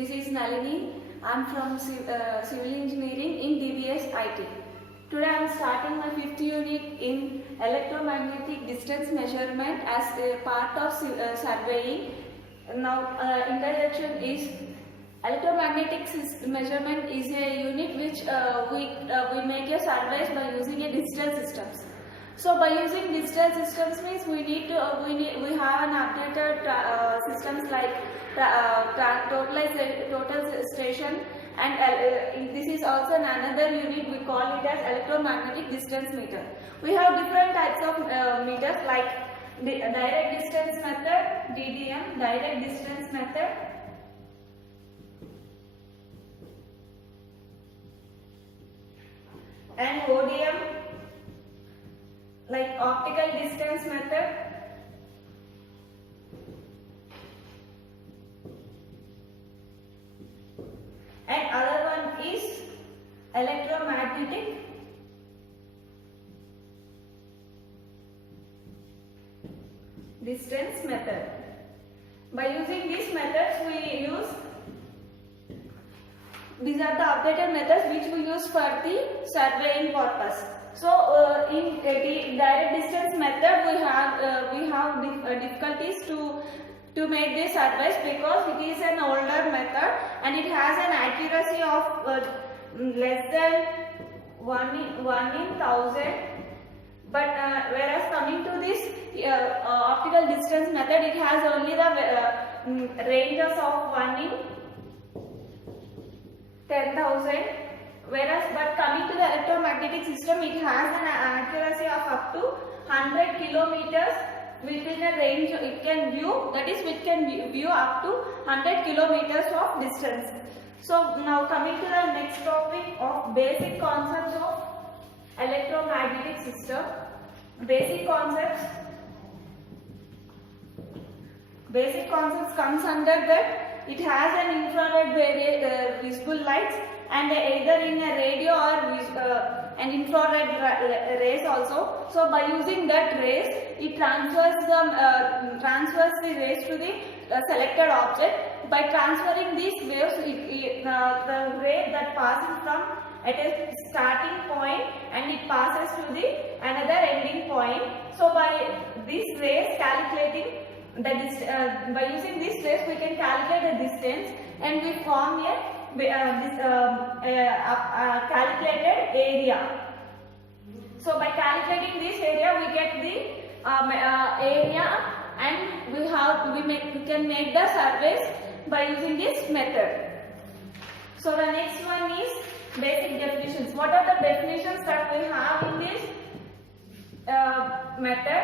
This is Nalini. I am from Civil Engineering in DBS IT. Today I am starting my 5th unit in Electromagnetic Distance Measurement as a part of surveying. Now introduction is electromagnetic measurement is a unit which we make a surveys by using a digital systems. So by using digital systems means we we have an updated systems like total station, and this is also another unit we call it as electromagnetic distance meter. We have different types of meters like the direct distance method, DDM, direct distance method, and ODM, like optical distance method, and other one is electromagnetic distance method. By using these methods these are the updated methods which we use for the surveying purpose. So in the direct distance method we have difficulties to make these surveys because it is an older method and it has an accuracy of less than 1 in 1,000. But whereas coming to this optical distance method, it has only the ranges of 1 in 10,000. Whereas, but coming to the electromagnetic system, it has an accuracy of up to 100 kilometers within a range it can view. That is, it can view up to 100 kilometers of distance. So now coming to the next topic of basic concepts of electromagnetic system. Basic concepts comes under that it has an infrared visible lights and either in a radio or an infrared rays also. So by using that rays, it transfers the rays to the selected object. By transferring these waves, the ray that passes from at a starting point and it passes to the another ending point. So by these rays calculating by using these rays we can calculate the distance and we form a calculated area. So by calculating this area we get the area, and we can make the surveys by using this method. So the next one is basic definitions. What are the definitions that we have in this method?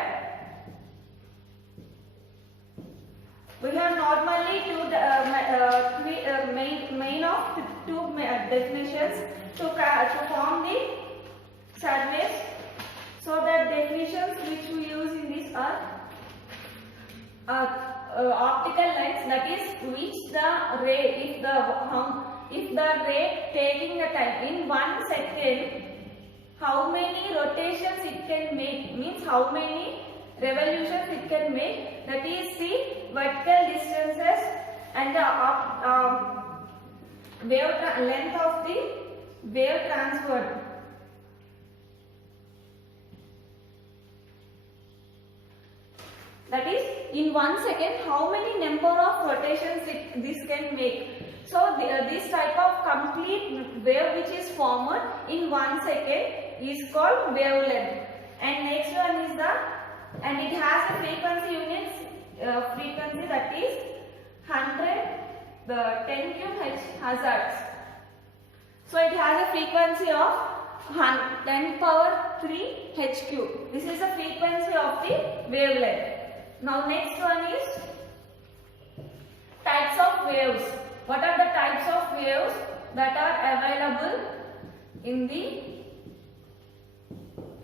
We have normally main of two definitions to form the surveys. So the definitions which we use in this are optical length, that is which the ray, if the ray taking the time in 1 second, how many rotations it can make, means how many revolutions it can make, that is the vertical distances and the length of the wave transferred. That is, in 1 second, how many number of rotations this can make. So this type of complete wave which is formed in 1 second is called wavelength. And next one is and it has a frequency units, frequency that is 10 kHz. So it has a frequency of 10 power 3 Hq. This is the frequency of the wavelength. Now next one is types of waves. What are the types of waves that are available in the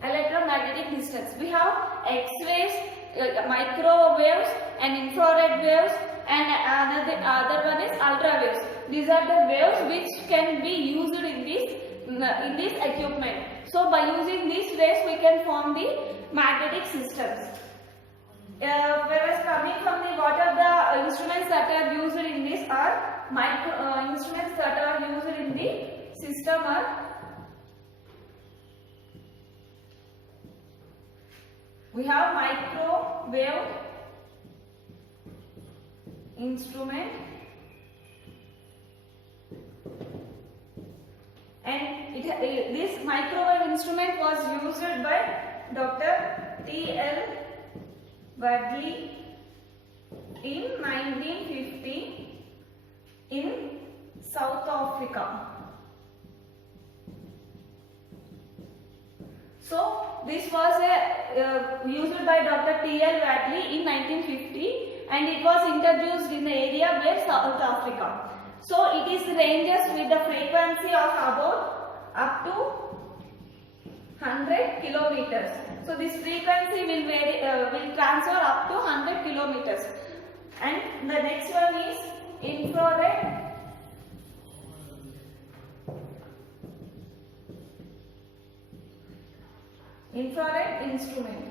electromagnetic distance? We have X-rays, microwaves and infrared waves, and other one is ultra waves. These are the waves which can be used in this equipment. So by using these waves we can form the magnetic systems. Whereas coming from the what are the instruments that are used in this are instruments that are used in the system are, we have microwave instrument, and this microwave instrument was used by Dr. T.L. Wadley in 1950 in South Africa. So this was used by Dr. T.L. Wadley in 1950, and it was introduced in the area where South Africa. So it is ranges with the frequency of about up to 100 kilometers. So this frequency will vary, will transfer up to 100 kilometers. And the next one is infrared instrument.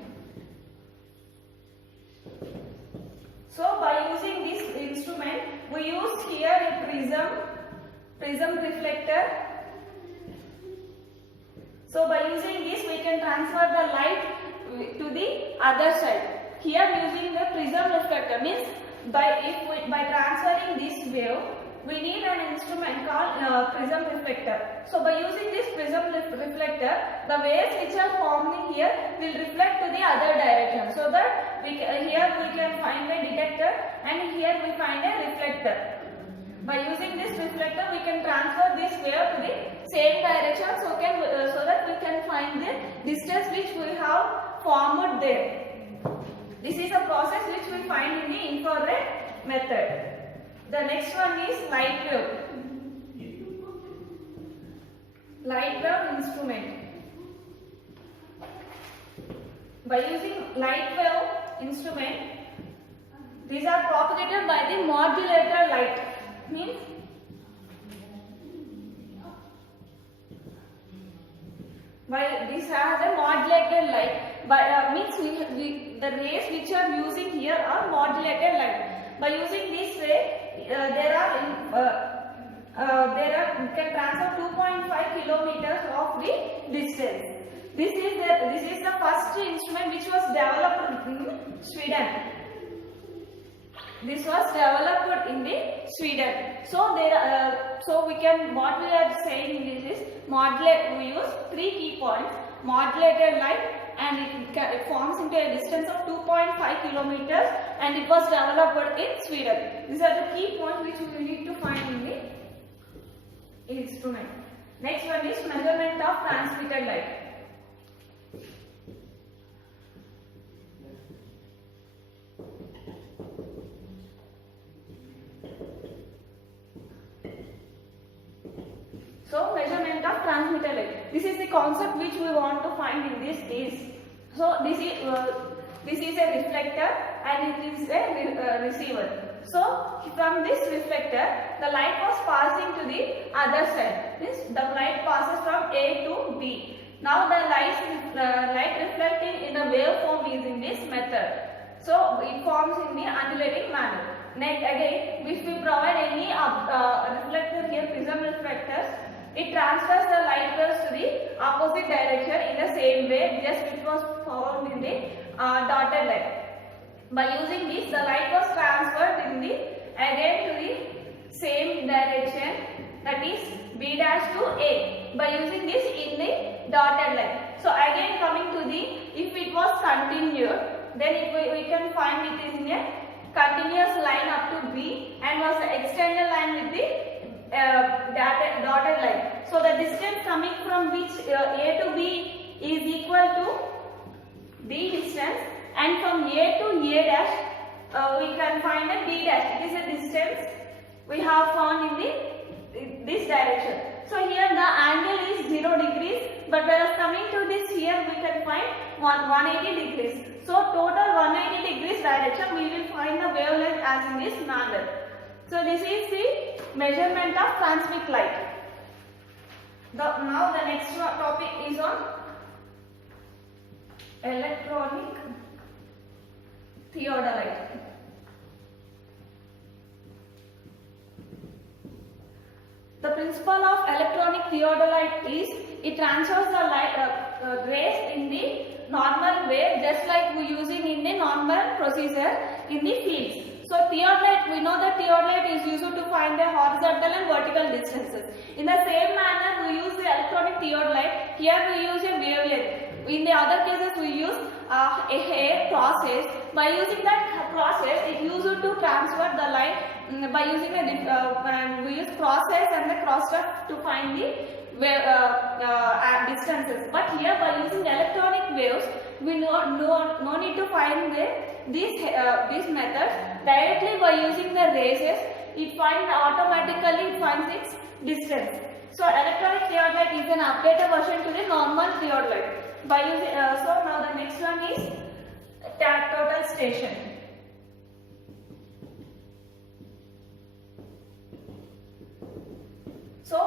So by using this instrument, we use here a prism reflector. So by using this, we can transfer the light to the other side. Here using the prism reflector means by transferring this wave, we need an instrument called prism reflector. So by using this prism reflector, the waves which are forming here will reflect to the other direction. So that here we can find a detector, and here we find a reflector. By using this reflector, we can transfer this wave to the same direction, so that we can find the distance which we have formed there. This is a process which we find in the infrared method. The next one is light wave instrument. By using light wave instrument, these are propagated by the modulator light. Means by this has a modulated light. Means the rays which are using here are modulated light. By using this ray, we can transfer 2.5 kilometers of the distance. This is the first instrument which was developed in Sweden. This was developed in the Sweden. So what we are saying is we use 3 key points: modulated light, and it forms into a distance of 2.5 kilometers, and it was developed in Sweden. These are the key points which we need to find in the instrument. Next one is measurement of transmitted light. So measurement of transmitted light. This is the concept which we want to find in this case. So this is a reflector, and it is a receiver. So from this reflector, the light was passing to the other side. The light passes from A to B. Now the light reflecting in a waveform is in this method. So it forms in the undulating manner. Next again, if we provide any reflector here, prism reflectors, it transfers the light waves to the opposite direction in the same way just it was formed in the dotted line. By using this, the light was transferred in again to the same direction, that is B dash to A, by using this in the dotted line. So again coming to if it was continued, then we can find it is in a continuous line up to B, and was an extended line with the dotted line. So the distance coming from which A to B is equal to D distance, and from A to A dash we can find a D dash. It is a distance we have found in this direction. So here the angle is 0 degrees, but whereas coming to this here we can find 180 degrees. So total 180 degrees direction we will find the wavelength as in this manner. So this is the measurement of transmit light. Now the next topic is on electronic theodolite. The principle of electronic theodolite is it transfers the light rays in the normal way, just like we using in the normal procedure in the fields. So theodolite, we know that theodolite is used to find the horizontal and vertical distances. In the same manner, we use the electronic theodolite. Here we use a wavelength. In the other cases, we use a hair process. By using that process, it used to transfer the light by using a we use process and the crosstalk to find the distances. But here, by using electronic waves, we no need to find these methods. Directly by using the rays, it automatically finds its distance. So electronic theodolite is an updated version to the normal theodolite. By using so now the next one is total station. So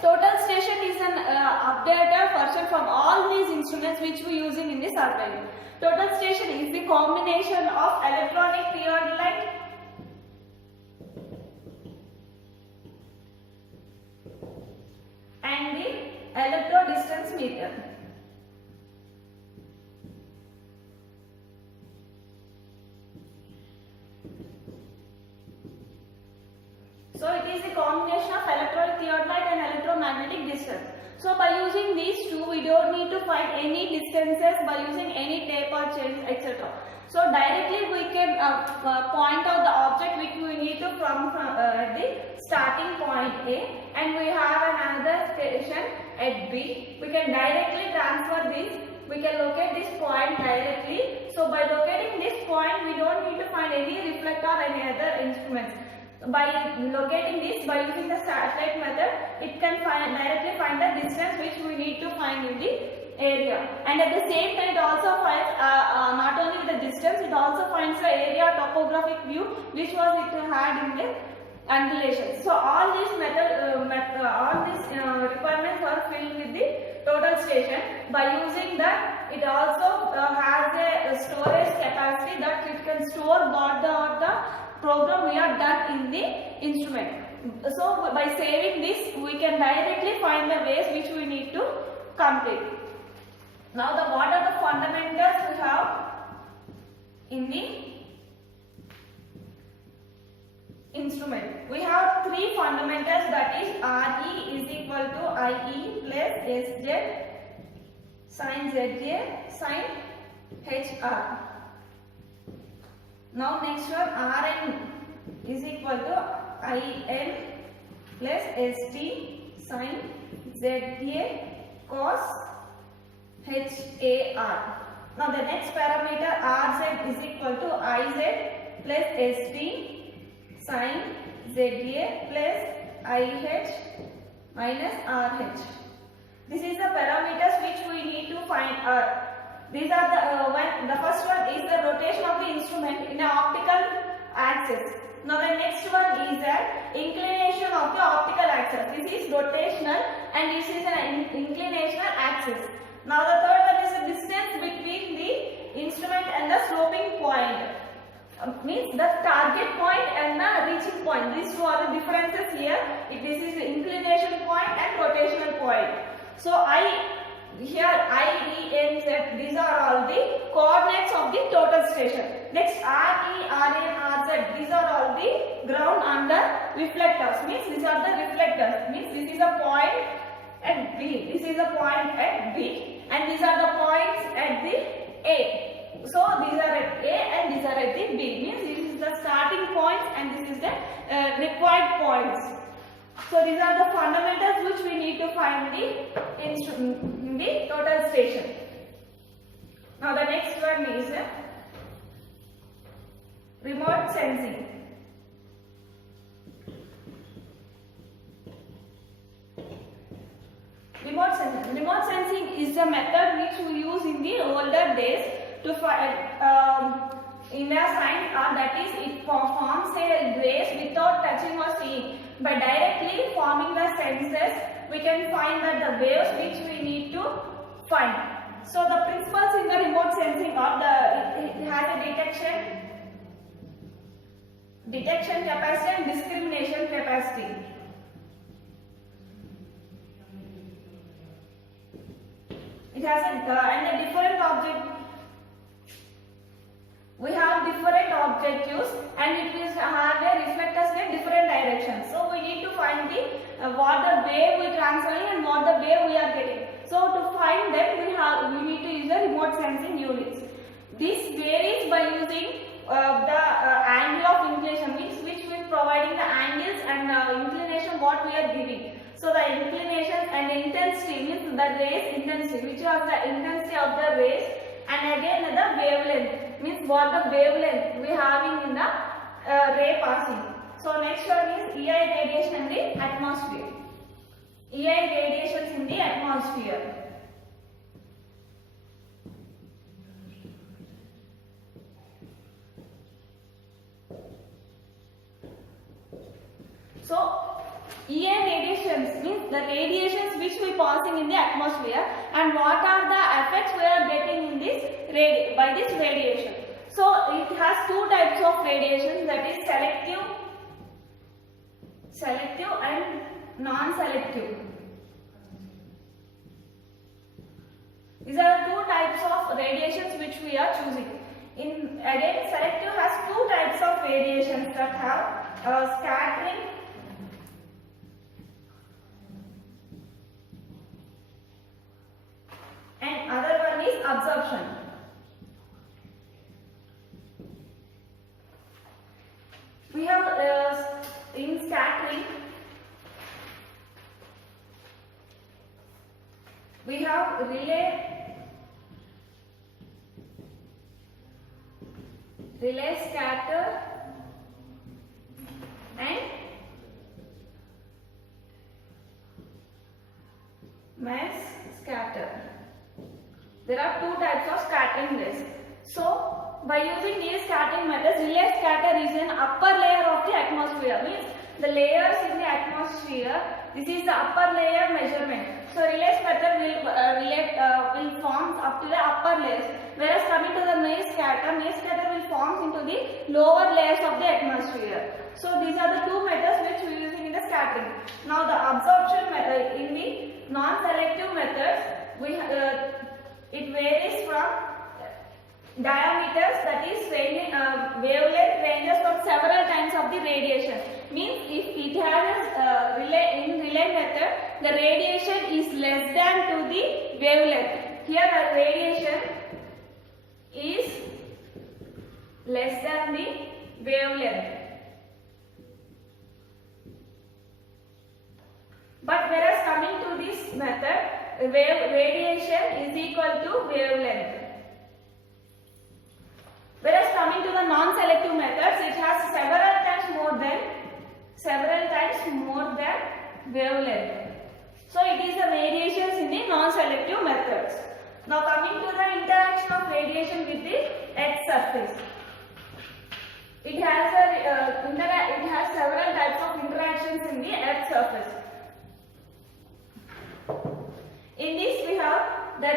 total station is an updated version from all these instruments which we using in the survey. Total station is the combination of electronic theodolite and the electro distance meter. So it is a combination of electronic theodolite and electromagnetic distance. So by using these two, we don't need to find any distances by using any tape or chains, etc. So directly we can point out the object which we need to from the starting point A, and we have another station at B. We can directly transfer this. We can locate this point directly. So by locating this point, we don't need to find any reflector or any other instruments. By locating this, by using the satellite method, it can directly find the distance which we need to find in the area. And at the same time, it also finds not only the distance, it also finds the area topographic view which was it had in the undulations. So all these requirements were filled with the total station. By using that, it also has a storage capacity that it can store what the program we have done in the instrument. So by saving this, we can directly find the ways which we need to complete. Now what are the fundamentals we have in the instrument? We have three fundamentals, that is RE is equal to IE plus SZ sin ZA sin HR. Now next one, Rn is equal to In plus St sin ZA cos HAR. Now the next parameter Rz is equal to Iz plus St sin ZA plus IH minus RH. This is the parameters which we need to find. These are the first one is the rotation of the instrument in an optical axis. Now the next one is the inclination of the optical axis. This is rotational and this is an inclinational axis. Now the third one is the distance between the instrument and the sloping point. Means the target point and the reaching point. These two are the differences here. This is the inclination point and rotational point. So here I, E, N, Z, these are all the coordinates of the total station. Next R, E, R, N, R, Z, these are all the ground under reflectors. Means these are the reflectors. Means this is a point at B, this is a point at B, and these are the points at the A. So these are at A and these are at the B. Means this is the starting points and this is the required points. So these are the fundamentals which we need to find in the total station. Now the next one is remote sensing. Remote sensing is a method which we use in the older days to find in a science, that is, it forms a rays without touching or seeing. By directly forming the senses, we can find that the waves which we need to find. So the principles in the remote sensing are it has a detection capacity and discrimination capacity. It has and a different object. We have different objectives and it will have a reflectors in different directions. So we need to find the what the wave we transferring and what the wave we are getting. So to find them we need to use the remote sensing units. This varies by using the angle of inclination, means which we providing the angles and inclination what we are giving. So the inclination and intensity means the rays intensity, which was the intensity of the rays, and again the wavelength means what the wavelength we having in the ray passing. So next one is EI radiation in the atmosphere. EI radiations in the atmosphere. So EI radiations means the radiations which we passing in the atmosphere, and what are the effects we are getting in this by this radiation. So it has two types of radiation, that is selective and non-selective. These are the two types of radiations which we are choosing. Again, selective has two types of radiations that have scattering and other one is absorption. We have in scattering we have relay scatter and mass scatter. There are two types of scattering rays. So by using these scattering methods, relay scatter is an upper layer of the atmosphere, means the layers in the atmosphere. This is the upper layer measurement. So relay method will form up to the upper layers, whereas coming to the mass scatter will form into the lower layers of the atmosphere. So these are the two methods which we are using in the scattering. Now the absorption method in the non-selective methods, it varies from diameters, that is wavelength ranges from several times of the radiation. Means if it has in relay method, the radiation is less than to the wavelength. Here the radiation is less than the wavelength. But whereas coming to this method, radiation is equal to wavelength. Whereas coming to the non-selective methods, it has several times more than wavelength. So it is the variations in the non-selective methods. Now coming to the interaction of radiation with the Earth surface. It has several types of interactions in the Earth surface. In this we have the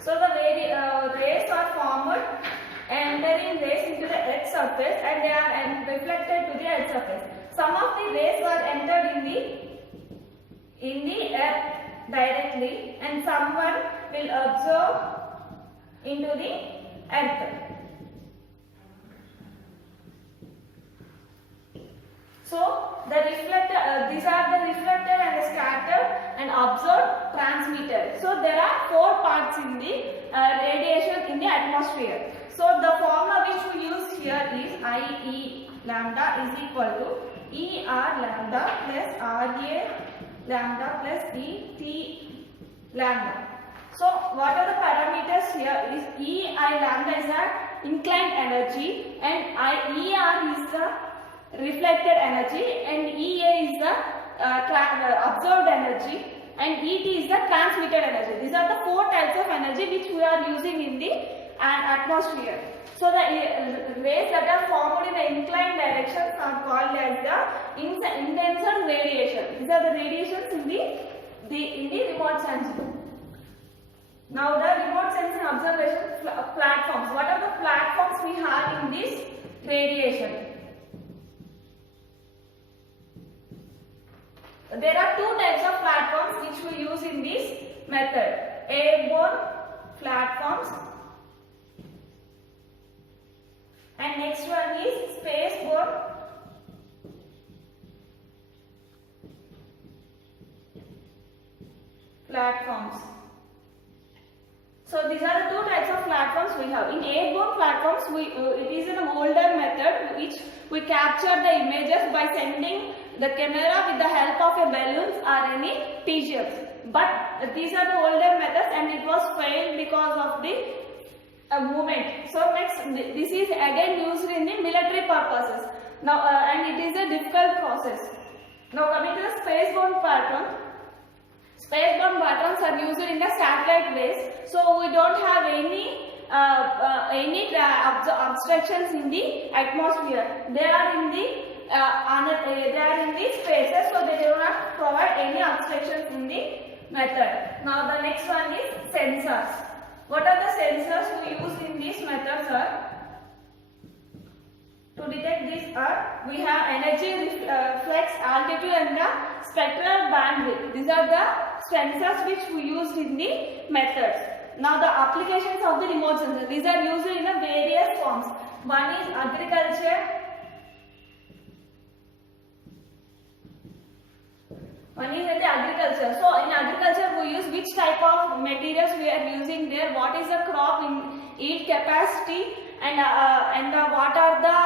so the rays are formed entering rays into the Earth surface, and they are reflected to the Earth surface. Some of the rays are entered in the Earth directly, and someone will absorb into the Earth. So these are the reflected and the scattered and absorbed, transmitted. So there are four parts in the radiation in the atmosphere. So the formula which we use here is IE lambda is equal to ER lambda plus RA lambda plus ET lambda. So what are the parameters here is EI lambda is the inclined energy, and ER is the reflected energy, and EA is the absorbed energy, and ET is the transmitted energy. These are the four types of energy which we are using in the atmosphere. So the rays that are formed in the inclined directions are called as the intenser radiation. These are the radiations in the remote sensing. Now the remote sensing observation platforms. What are the platforms we have in this radiation? there are two types of platforms which we use in this method: airborne platforms, and next one is spaceborne platforms. So these are the two types of platforms we have. In airborne platforms, it is an older method which we capture the images by sending the camera with the help of a balloons or any pigeons. But these are the older methods and it was failed because of the movement. So next, this is again used in the military purposes. Now and it is a difficult process. Now coming to the spaceborne platform. Spaceborne patterns are used in the satellite base, so we don't have any obstructions in the atmosphere. They are in the spaces, so they do not provide any obstructions in the method. Now the next one is sensors. What are the sensors we use in this method, sir? To detect this we have energy, reflex, altitude and the spectral bandwidth. These are the sensors which we used in the methods. Now the applications of the remote sensor. These are used in a various forms. One is agriculture. One is in the agriculture. So in agriculture we use which type of materials we are using there, what is the crop in yield capacity, and what are the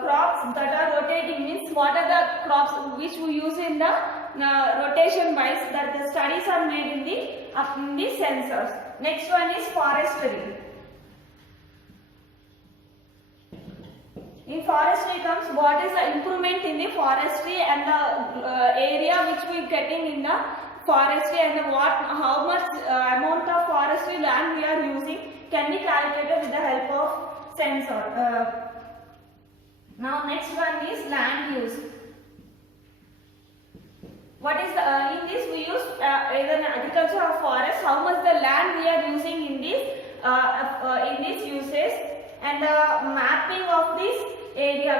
crops that are rotating, means what are the crops which we use in the rotation wise, that the studies are made in the sensors. Next one is forestry. In forestry comes what is the improvement in the forestry and the area which we are getting in the forestry, and how much amount of forestry land we are using can be calculated with the help of sensor. Now next one is land use. What is in this we use either agriculture or forest, how much the land we are using in this uses, and the mapping of this area,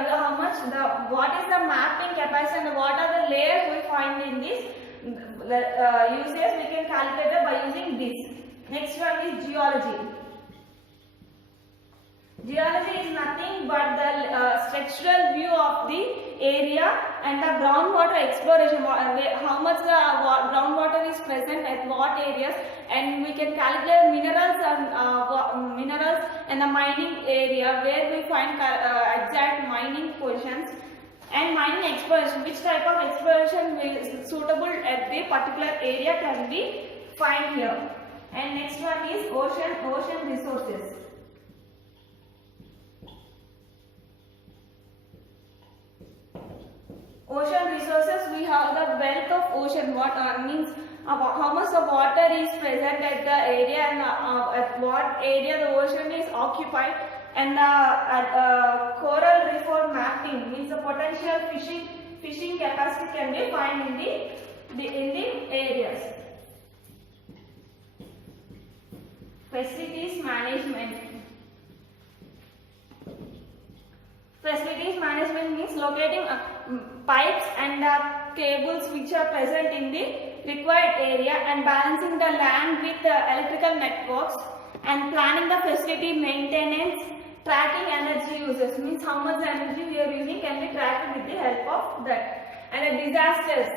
what is the mapping capacity and what are the layers we find in this uses, we can calculate it by using this. Next one is geology. Geology is nothing but the structural view of the area and the groundwater exploration, how much the groundwater is present at what areas, and we can calculate minerals and the mining area where we find exact mining positions, and mining exploration, which type of exploration is suitable at the particular area can be found here. And next one is ocean resources. Ocean resources, we have the wealth of ocean. What means how much the water is present at the area, and at what area the ocean is occupied, and coral reef or mapping means the potential fishing capacity can be found in the areas. Facilities management. Facilities management means locating pipes and cables which are present in the required area, and balancing the land with electrical networks, and planning the facility maintenance, tracking energy uses, means how much energy we are using can be tracked with the help of that. And disasters.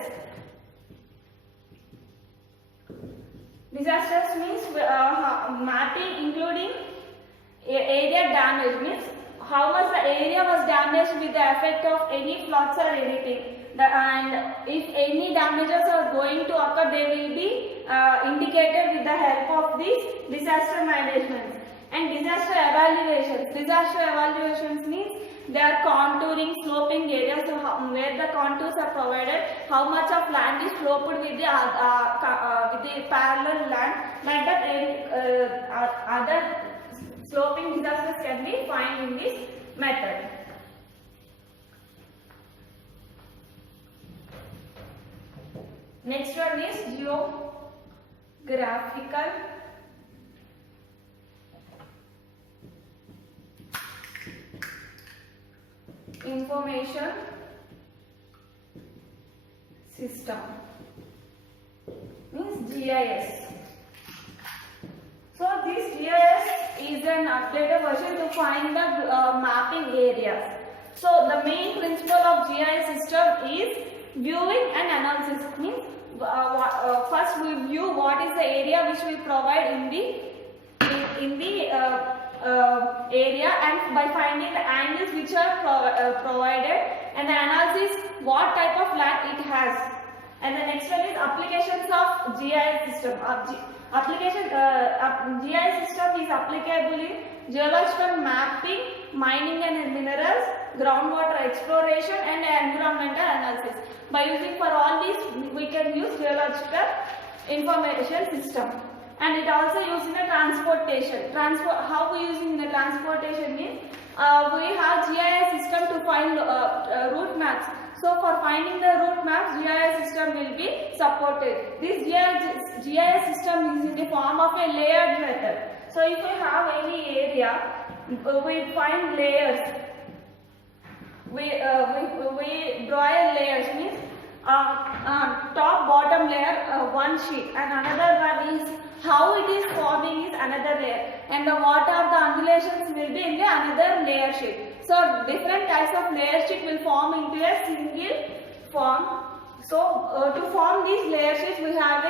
Disasters means mapping including area damage, means how much the area was damaged with the effect of any floods or anything. And if any damages are going to occur, they will be indicated with the help of this disaster management. And disaster evaluations. Disaster evaluations means they are contouring, sloping areas, so where the contours are provided, how much of land is sloped with the parallel land, like that other sloping disasters can be found in this method. Next one is geographical information system means GIS. So this GIS is an updated version to find the mapping areas. So the main principle of GIS system is viewing and analysis. Means first we view what is the area which we provide in the area, and by finding the angles which are provided, and the analysis what type of land it has. And the next one is applications of GIS system. GIS system is applicable in geological mapping, mining and minerals, groundwater exploration and environmental analysis. By using for all these, we can use geological information system. And it also used in the transportation. How we using the transportation means we have GIS system to find route maps. So for finding the route maps, GIS system will be supported. This GIS system is in the form of a layered method. So if we have any area, we find layers. We draw a layers, means top bottom layer one sheet, and another one is how it is forming is another layer, and what are the undulations will be in the another layer sheet. So different types of layer sheet will form into a single form. So to form these layer sheets, we have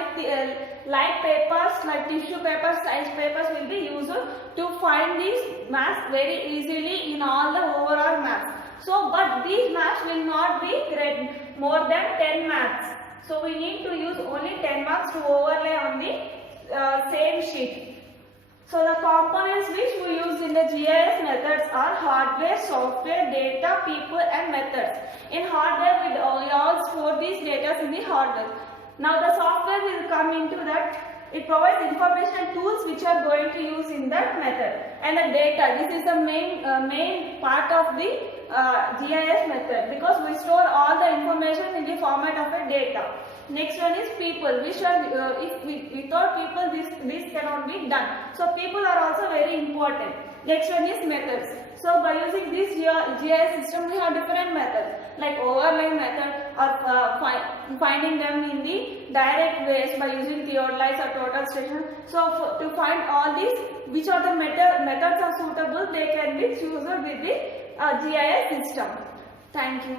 light papers like tissue papers, size papers will be used to find these maps very easily in all the overall maps. So but these maps will not be more than 10 maps. So we need to use only 10 maps to overlay on the same sheet. So the components which we use in the GIS methods are hardware, software, data, people and methods. In hardware, we all store these data in the hardware. Now the software will come into that. It provides information tools which are going to use in that method. And the data, this is the main part of the GIS method, because we store all the information in the format of a data. Next one is people, which are without people this cannot be done. So people are also very important. Next one is methods. So by using this GIS system, we have different methods like overlay method, or finding them in the direct ways by using theodolite or total station. So to find all these, which are the methods are suitable, they can be chosen with the GIS system. Thank you.